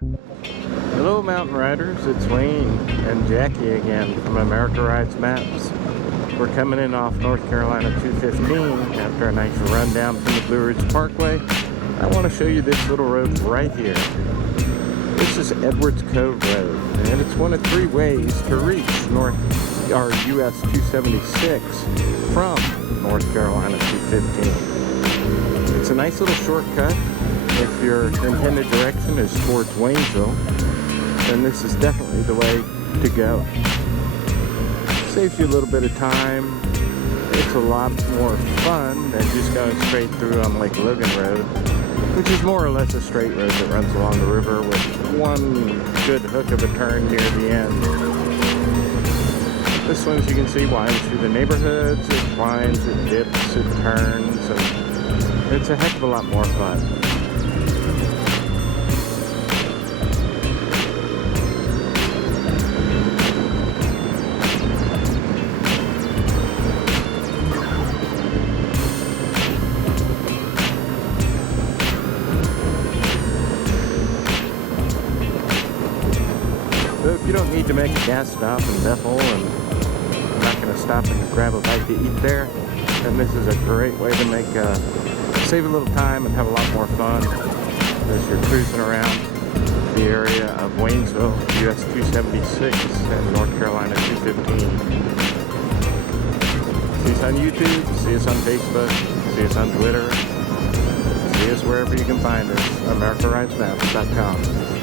Hello Mountain Riders, it's Wayne and Jackie again from America Rides Maps. We're coming in off North Carolina 215 after a nice run down from the Blue Ridge Parkway. I want to show you this little road right here. This is Edwards Cove Road, and it's one of three ways to reach US 276 from North Carolina 215. It's a nice little shortcut. If your intended direction is towards Waynesville, then this is definitely the way to go. Saves you a little bit of time. It's a lot more fun than just going straight through on Lake Logan Road, which is more or less a straight road that runs along the river with one good hook of a turn near the end. This one, as you can see, winds through the neighborhoods. It winds, it dips, it turns, and it's a heck of a lot more fun. So if you don't need to make a gas stop in Bethel and you're not going to stop and grab a bite to eat there, then this is a great way to save a little time and have a lot more fun as you're cruising around the area of Waynesville, US 276 and North Carolina 215. See us on YouTube, see us on Facebook, see us on Twitter, see us wherever you can find us, AmericaRidesMaps.com.